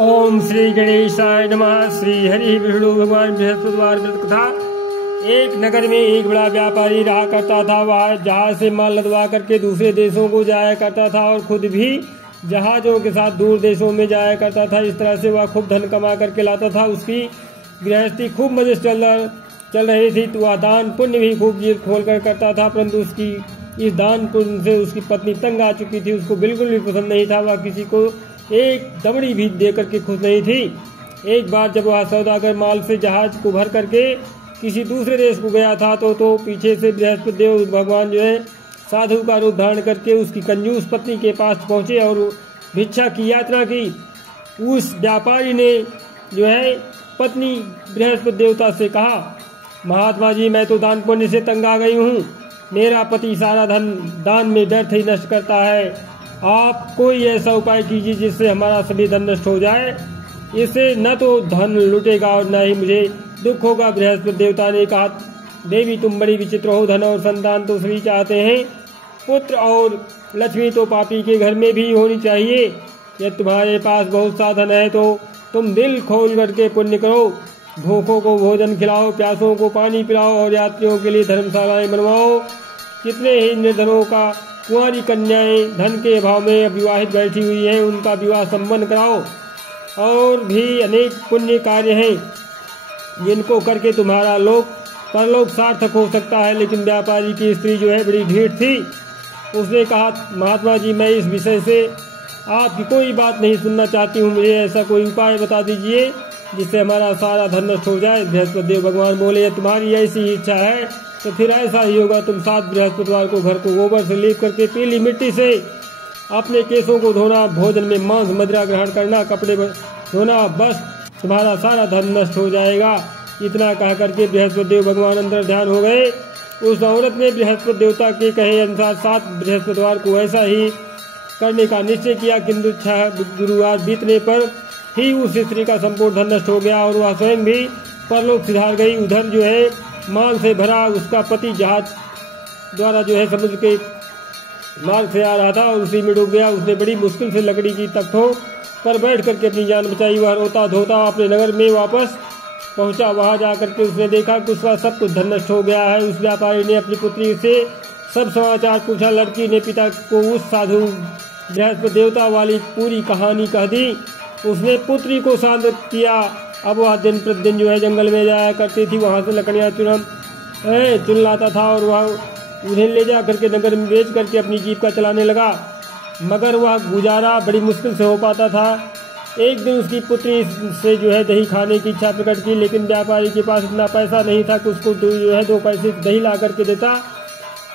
ओम श्री गणेशाय नमः। श्री हरि विष्णु भगवान बृहस्पतिवार व्रत कथा। एक नगर में एक बड़ा व्यापारी रहा करता था। वह जहाज से माल लदवा करके दूसरे देशों को जाया करता था और खुद भी जहाजों के साथ दूर देशों में जाया करता था। इस तरह से वह खूब धन कमा करके लाता था। उसकी गृहस्थी खूब मजे से चल रही थी। तो वह दान पुण्य भी खूब जी खोल कर करता था, परंतु उसकी इस दान पुण्य से उसकी पत्नी तंग आ चुकी थी। उसको बिल्कुल भी पसंद नहीं था। वह किसी को एक दमड़ी भी दे करके खुश नहीं थी। एक बार जब वह सौदागर माल से जहाज को भर करके किसी दूसरे देश को गया था तो पीछे से बृहस्पति देव भगवान जो है साधु का रूप धारण करके उसकी कंजूस पत्नी के पास पहुंचे और भिक्षा की यात्रा की। उस व्यापारी ने जो है पत्नी बृहस्पति देवता से कहा, महात्मा जी, मैं तो दान पुण्य से तंग आ गई हूँ। मेरा पति सारा धन दान में व्यर्थ ही नष्ट करता है। आप कोई ऐसा उपाय कीजिए जिससे हमारा सभी धन नष्ट हो जाए। इससे न तो धन लुटेगा और न ही मुझे दुख होगा। बृहस्पति देवता ने कहा, देवी तुम बड़ी विचित्र हो। धन और संतान तो सभी चाहते हैं, पुत्र और लक्ष्मी तो पापी के घर में भी होनी चाहिए। यदि तुम्हारे पास बहुत साधन है तो तुम दिल खोल करके पुण्य करो। भूखों को भोजन खिलाओ, प्यासों को पानी पिलाओ और यात्रियों के लिए धर्मशालाएं बनवाओ। कितने ही निर्धनों का कुंवारी कन्याएं धन के अभाव में अविवाहित बैठी हुई हैं, उनका विवाह संपन्न कराओ। और भी अनेक पुण्य कार्य हैं जिनको करके तुम्हारा लोक परलोक सार्थक हो सकता है। लेकिन व्यापारी की स्त्री जो है बड़ी ढीठ थी। उसने कहा, महात्मा जी, मैं इस विषय से आपकी कोई बात नहीं सुनना चाहती हूँ। मुझे ऐसा कोई उपाय बता दीजिए जिससे हमारा सारा धन नष्ट हो जाए। बृहस्पति देव भगवान बोले, यदि तुम्हारी ऐसी इच्छा है तो फिर ऐसा ही होगा। तुम 7 बृहस्पतिवार को घर को गोबर से लीप करके पीली मिट्टी से अपने केसों को धोना, भोजन में मांस मदिरा ग्रहण करना, कपड़े धोना, बस तुम्हारा सारा धन नष्ट हो जाएगा। इतना कह करके बृहस्पति देव भगवान अंदर ध्यान हो गए। उस औरत ने बृहस्पति देवता के कहे अनुसार 7 बृहस्पतिवार को ऐसा ही करने का निश्चय किया। किंतु 6 गुरुवार बीतने पर ही उस स्त्री का संपूर्ण धन नष्ट हो गया और वह स्वयं भी परलोक सिधार गई। उधर जो है माल से भरा उसका पति जहाज द्वारा जो है समुद्र के मार्ग से आ रहा था और उसी में डूब गया। उसने बड़ी मुश्किल से लकड़ी की तख्तों पर बैठ करके अपनी जान बचाई। वह रोता धोता अपने नगर में वापस पहुंचा। वहां जाकर के उसने देखा कि उसका सब कुछ धन नष्ट हो गया है। उस व्यापारी ने अपनी पुत्री से सब समाचार पूछा। लड़की ने पिता को उस साधु बृहस्पति देवता वाली पूरी कहानी कह दी। उसने पुत्री को शांत किया। अब वह दिन प्रतिदिन जो है जंगल में जाया करती थी। वहां से लकड़ियां चुन लाता था और वह उन्हें ले जा करके नगर में बेच करके अपनी जीविका चलाने लगा। मगर वह गुजारा बड़ी मुश्किल से हो पाता था। एक दिन उसकी पुत्री से जो है दही खाने की इच्छा प्रकट की, लेकिन व्यापारी के पास इतना पैसा नहीं था कि उसको जो है 2 पैसे दही ला करके देता।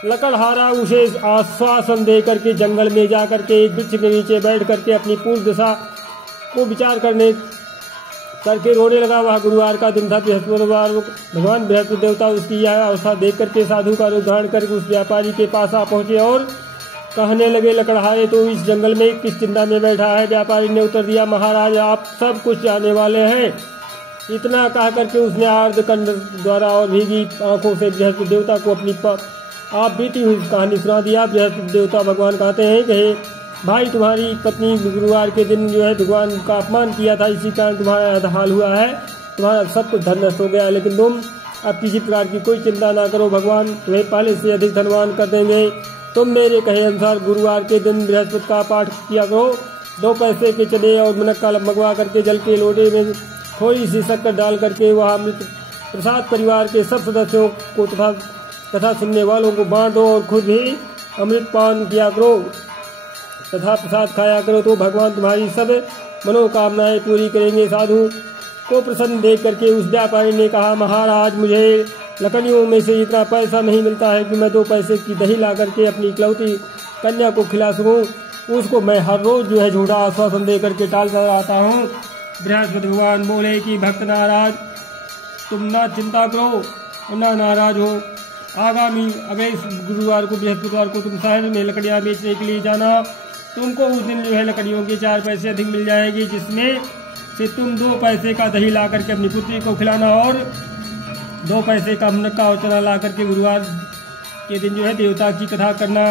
लकड़हारा उसे आश्वासन दे करके जंगल में जा करके एक वृक्ष के नीचे बैठ करके अपनी पूर्व दशा को विचार करके रोने लगा। वह गुरुवार का दिन था। बृहस्पतिवार भगवान बृहस्पति देवता उसकी यह अवस्था देख करके साधु का रूप धारण करके उस व्यापारी के पास आ पहुंचे और कहने लगे, लकड़हारे तो इस जंगल में किस चिंता में बैठा है। व्यापारी ने उत्तर दिया, महाराज, आप सब कुछ जाने वाले हैं। इतना कह करके उसने आर्द्रकंड द्वारा और भीगी आंखों से बृहस्पति देवता को अपनी आप बीती हुई कहानी सुना दिया। बृहस्पति देवता भगवान कहते हैं, कहे भाई, तुम्हारी पत्नी गुरुवार के दिन जो है भगवान का अपमान किया था, इसी कारण तुम्हारा हाल हुआ है। तुम्हारा सब कुछ धन नष्ट हो गया, लेकिन तुम अब किसी प्रकार की कोई चिंता ना करो। भगवान तुम्हें पहले से अधिक धनवान कर देंगे। तुम मेरे कहे अनुसार गुरुवार के दिन बृहस्पति का पाठ किया करो। 2 पैसे के चने और मुनक्का मंगवा करके जल के लोटे में थोड़ी सी शक्कर डाल करके वह अमृत प्रसाद परिवार के सब सदस्यों को तथा सुनने वालों को बांट दो और खुद भी अमृत पान किया करो तथा प्रसाद खाया करो, तो भगवान तुम्हारी सब मनोकामनाएं पूरी करेंगे। साधु को प्रसन्न देख करके उस व्यापारी ने कहा, महाराज, मुझे लकड़ियों में से इतना पैसा नहीं मिलता है कि मैं 2 पैसे की दही ला करके अपनी इकलौती कन्या को खिला सकूं। उसको मैं हर रोज जो है झूठा आश्वासन दे करके टालता रहता हूँ। बृहस्पति भगवान बोले कि भक्त नाराज, तुम ना चिंता करो और ना नाराज हो। आगामी अगले गुरुवार को बृहस्पतिवार को तुम शहर में लकड़ियाँ बेचने के लिए जाना। तुमको उस दिन जो है लकड़ियों के 4 पैसे अधिक मिल जाएगी, जिसमें से तुम 2 पैसे का दही ला करके अपनी पुत्री को खिलाना और 2 पैसे का मुनक्का और चना ला करके गुरुवार के दिन जो है देवता की कथा करना।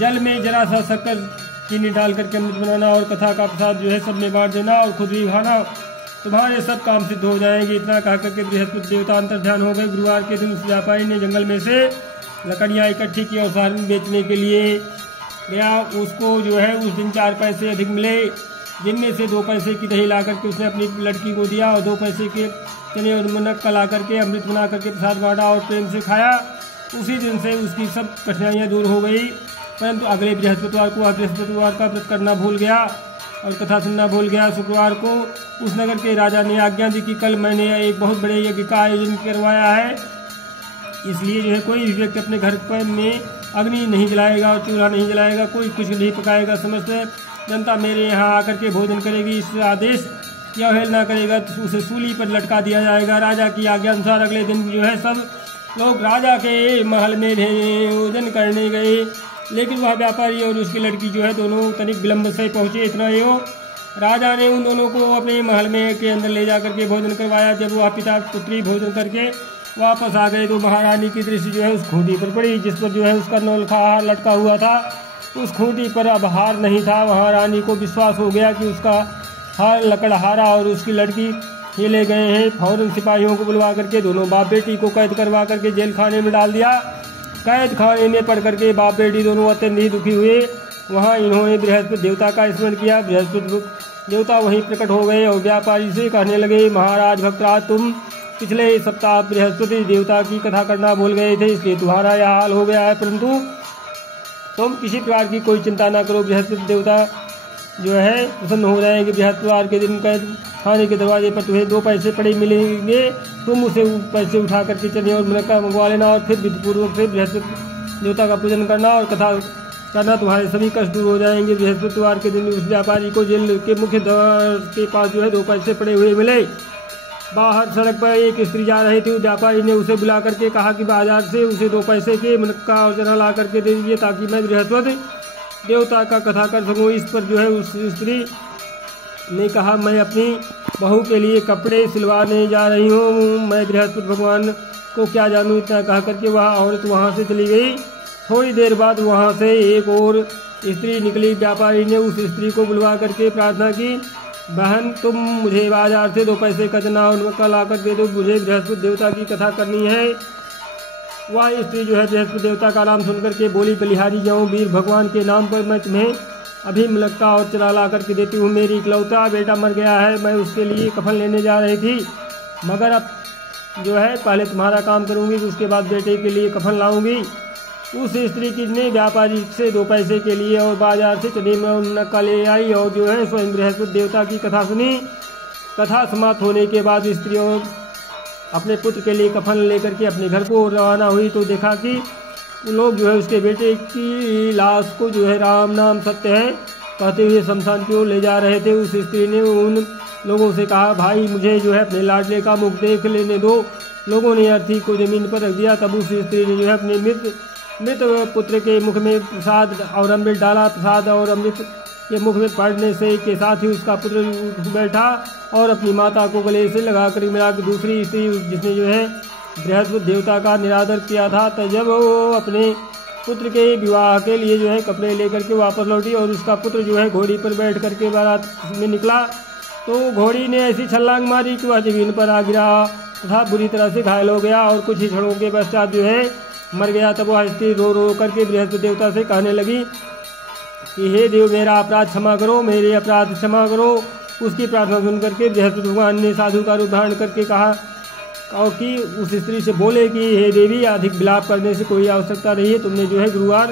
जल में जरा सा शक्कर चीनी डाल करके अमृत बनाना और कथा का प्रसाद जो है सब में बांट देना और खुद भी खाना, तुम्हारे सब काम सिद्ध हो जाएंगे। इतना कह करके बृहस्पति देवता अंतर ध्यान हो गए। गुरुवार के दिन उस व्यापारी ने जंगल में से लकड़ियाँ इकट्ठी की और शहर में बेचने के लिए गया। उसको जो है उस दिन 4 पैसे अधिक मिले, जिनमें से 2 पैसे की दही ला करके उसने अपनी लड़की को दिया और 2 पैसे के चने और मुनक्का ला करके अमृत बना करके प्रसाद बांटा और प्रेम से खाया। उसी दिन से उसकी सब कठिनाइयाँ दूर हो गई। परंतु अगले बृहस्पतिवार को बृहस्पतिवार का व्रत करना भूल गया और कथा सुनना भूल गया। शुक्रवार को उस नगर के राजा ने आज्ञा दी कि कल मैंने एक बहुत बड़े यज्ञ का आयोजन करवाया है, इसलिए जो है कोई भी व्यक्ति अपने घर पर में अग्नि नहीं जलाएगा और चूल्हा नहीं जलाएगा, कोई कुछ नहीं पकाएगा। समस्त जनता मेरे यहाँ आकर के भोजन करेगी। इस आदेश की अवहेलना करेगा तो उसे सूली पर लटका दिया जाएगा। राजा की आज्ञा अनुसार अगले दिन जो है सब लोग राजा के महल में भोजन करने गए, लेकिन वह व्यापारी और उसकी लड़की जो है दोनों तनिक विलम्ब से पहुंचे। इतना ही हो, राजा ने उन दोनों को अपने महल में के अंदर ले जाकर के भोजन करवाया। जब वह पिता पुत्री भोजन करके वापस आ गए तो महारानी की दृष्टि जो है उस खूंटी पर पड़ी, जिस पर जो है उसका नौलखा हार लटका हुआ था। उस खूंटी पर अब हार नहीं था। महारानी को विश्वास हो गया कि उसका हार लकड़हारा और उसकी लड़की खेले गए हैं। फौरन सिपाहियों को बुलवा करके दोनों बाप बेटी को कैद करवा करके जेल खाने में डाल दिया। कैद खाने में पड़ करके बाप बेटी दोनों अत्यंत ही दुखी हुए। वहाँ इन्होंने बृहस्पति देवता का स्मरण किया। बृहस्पति देवता वहीं प्रकट हो गए और व्यापारी से कहने लगे, महाराज भक्तराज, तुम पिछले सप्ताह बृहस्पति देवता की कथा करना भूल गए थे, इसलिए तुम्हारा यह हाल हो गया है। परंतु तुम किसी प्रकार की कोई चिंता न करो, बृहस्पति देवता जो है प्रसन्न हो जाएंगे। बृहस्पतिवार के दिन कैद खाने के दरवाजे पर तुम्हें 2 पैसे पड़े मिलेंगे, तुम उसे पैसे उठा करके चने और मुनक्का मंगवा लेना और फिर विधिपूर्वक से बृहस्पति देवता का पूजन करना और कथा करना, तुम्हारे सभी कष्ट दूर हो जाएंगे। बृहस्पतिवार के दिन उस व्यापारी को जेल के मुख्य द्वार के पास जो है 2 पैसे पड़े हुए मिले। बाहर सड़क पर एक स्त्री जा रही थी। व्यापारी ने उसे बुला करके कहा कि बाजार से उसे 2 पैसे के मुनक्का और चना ला करके दे दीजिए ताकि मैं बृहस्पति देवता का कथा कर सकूं। इस पर जो है उस स्त्री ने कहा, मैं अपनी बहू के लिए कपड़े सिलवाने जा रही हूँ, मैं बृहस्पति भगवान को क्या जानूँ। इतना कह करके वह औरत वहाँ से चली गई। थोड़ी देर बाद वहाँ से एक और स्त्री निकली। व्यापारी ने उस स्त्री को बुलवा करके प्रार्थना की, बहन, तुम मुझे बाजार से 2 पैसे का चना और मुनक्का ला कर दे दो, मुझे बृहस्पति देवता की कथा करनी है। वह स्त्री जो है बृहस्पति देवता का नाम सुनकर के बोली, बलिहारी जाऊँ, वीर भगवान के नाम पर मैं तुम्हें अभी मुनक्का और चना ला करके देती हूँ। मेरी इकलौता बेटा मर गया है, मैं उसके लिए कफन लेने जा रही थी, मगर अब जो है पहले तुम्हारा काम करूँगी, उसके बाद बेटे के लिए कफन लाऊंगी। उस स्त्री की ने व्यापारी से 2 पैसे के लिए और बाजार से चने में मुनक्का ले आई और जो है स्वयं बृहस्पति देवता की कथा सुनी। कथा समाप्त होने के बाद स्त्री और अपने पुत्र के लिए कफन लेकर के अपने घर को रवाना हुई तो देखा कि लोग जो है उसके बेटे की लाश को जो है राम नाम सत्य है कहते हुए शमशान की ओर ले जा रहे थे। उस स्त्री ने उन लोगों से कहा, भाई मुझे जो है अपने लाडले का मुख देख लेने दो। लोगों ने अर्थी को जमीन पर रख दिया। तब उस स्त्री ने जो है अपने मृत पुत्र के मुख में प्रसाद और अमृत डाला। प्रसाद और अमृत के मुख में पड़ने से के साथ ही उसका पुत्र उठ बैठा और अपनी माता को गले से लगाकर मिला। दूसरी स्त्री जिसने जो है बृहस्पति देवता का निरादर किया था, तो जब वो अपने पुत्र के विवाह के लिए जो है कपड़े लेकर के वापस लौटी और उसका पुत्र जो है घोड़ी पर बैठ करके बारात में निकला तो घोड़ी ने ऐसी छलांग मारी कि वह जमीन पर आ गिरा तथा बुरी तरह से घायल हो गया और कुछ ही क्षणों के पश्चात जो है मर गया। तब वह स्त्री रो रो करके बृहस्पति देवता से कहने लगी कि हे देव, मेरा अपराध क्षमा करो, मेरे अपराध क्षमा करो। उसकी प्रार्थना सुन करके बृहस्पति भगवान ने साधु का रूप धारण करके कहा और कि उस स्त्री से बोले कि हे देवी, अधिक विलाप करने से कोई आवश्यकता नहीं है। तुमने जो है गुरुवार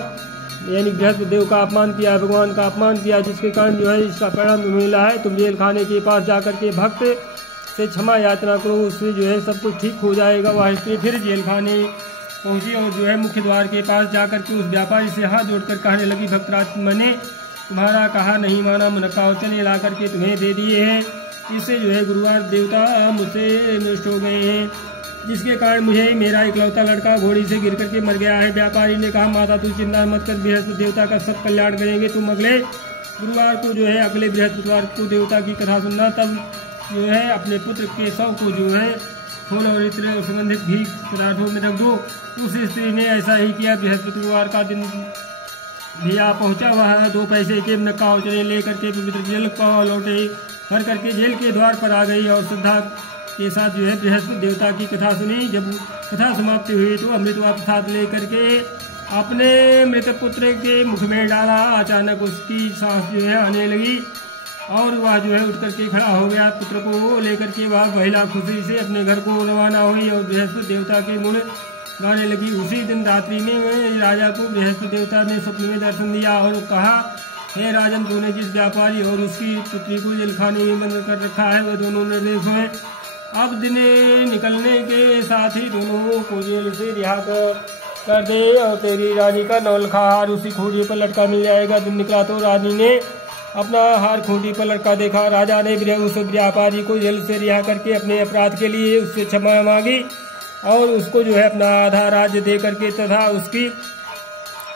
यानी बृहस्पति देव का अपमान किया, भगवान का अपमान किया, जिसके कारण जो है इसका परिणाम तुम्हें मिला है। तुम जेल खाने के पास जाकर के भक्त से क्षमा याचना करो, उससे जो है सब कुछ ठीक हो जाएगा। वह स्त्री फिर जेल खाने पहुंची और जो है मुख्य द्वार के पास जाकर के उस व्यापारी से हाथ जोड़कर कहने लगी, भक्तराज, मैंने तुम्हारा कहा नहीं माना, मुनक्का और चने ला करके तुम्हें दे दिए हैं। इससे जो है गुरुवार देवता मुझसे नष्ट हो गए हैं, जिसके कारण मुझे मेरा इकलौता लड़का घोड़ी से गिर करके मर गया है। व्यापारी ने कहा, माता तू चिंता मत कर, बृहस्पति देवता का सब कल्याण करेंगे। तुम अगले गुरुवार को जो है अगले बृहस्पतिवार को देवता की कथा सुनना। तब जो है अपने पुत्र के शव को जो है फूल और इत्र और सुगंधित घी पदार्थों में रख दो। उस स्त्री ने ऐसा ही किया। बृहस्पतिवार का दिन भैया पहुंचा वह 2 पैसे के नक्का उचरे लेकर के पवित्र जल पाँव लौटे भर करके जेल के द्वार पर आ गई और श्रद्धा के साथ जो है बृहस्पति देवता की कथा सुनी। जब कथा समाप्ति हुई तो अमृत व प्रसाद लेकर के अपने मृत पुत्र के मुख में डाला। अचानक उसकी सांस जो है आने लगी और वह जो है उठ करके खड़ा हो गया। पुत्र को लेकर के वह महिला खुशी से अपने घर को रवाना हुई और बृहस्पति देवता के गुण गाने लगी। उसी दिन रात्रि में राजा को बृहस्पति देवता ने स्वप्न में दर्शन दिया और कहा, हे राजन, तूने जिस व्यापारी और उसकी पुत्री को जेल खाने में बंद कर रखा है वह दोनों निर्दोष हैं। अब दिन निकलने के साथ ही दोनों को जेल से रिहा कर दे और तेरी रानी का नौलखा हार उसी खूंटी पर लटका मिल जाएगा। दिन निकला तो रानी ने अपना हार खूंटी पर लटका देखा। राजा ने उस व्यापारी को जेल से रिहा करके अपने अपराध के लिए उससे क्षमा मांगी और उसको जो है अपना आधा राज्य दे करके तथा उसकी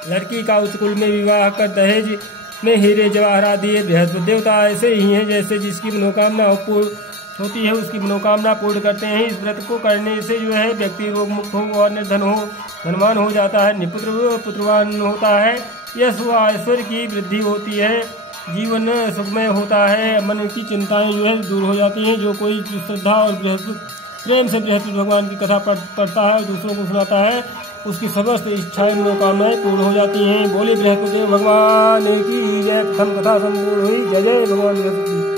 लड़की का उच्च कुल में विवाह कर दहेज में हीरे जवाहरात दिए। बृहस्पति देवता ऐसे ही हैं जैसे जिसकी मनोकामना पूर्ण होती है उसकी मनोकामना पूर्ण करते हैं। इस व्रत को करने से जो है व्यक्ति रोग मुक्त हो और धनवान हो जाता है, निपुत्र पुत्रवान होता है, यश व ऐश्वर्य की वृद्धि होती है, जीवन सुखमय होता है, मन की चिंताएं जो है दूर हो जाती हैं। जो कोई श्रद्धा और प्रेम से बृहस्पति भगवान की कथा पढ़ता है और दूसरों को सुनाता है उसकी समस्त इच्छाएं मनोकामनाएं पूर्ण हो जाती हैं। बोले बृहस्पति भगवान की जय। प्रथम कथा संपूर्ण हुई। जय जय भगवान बृहस्पति।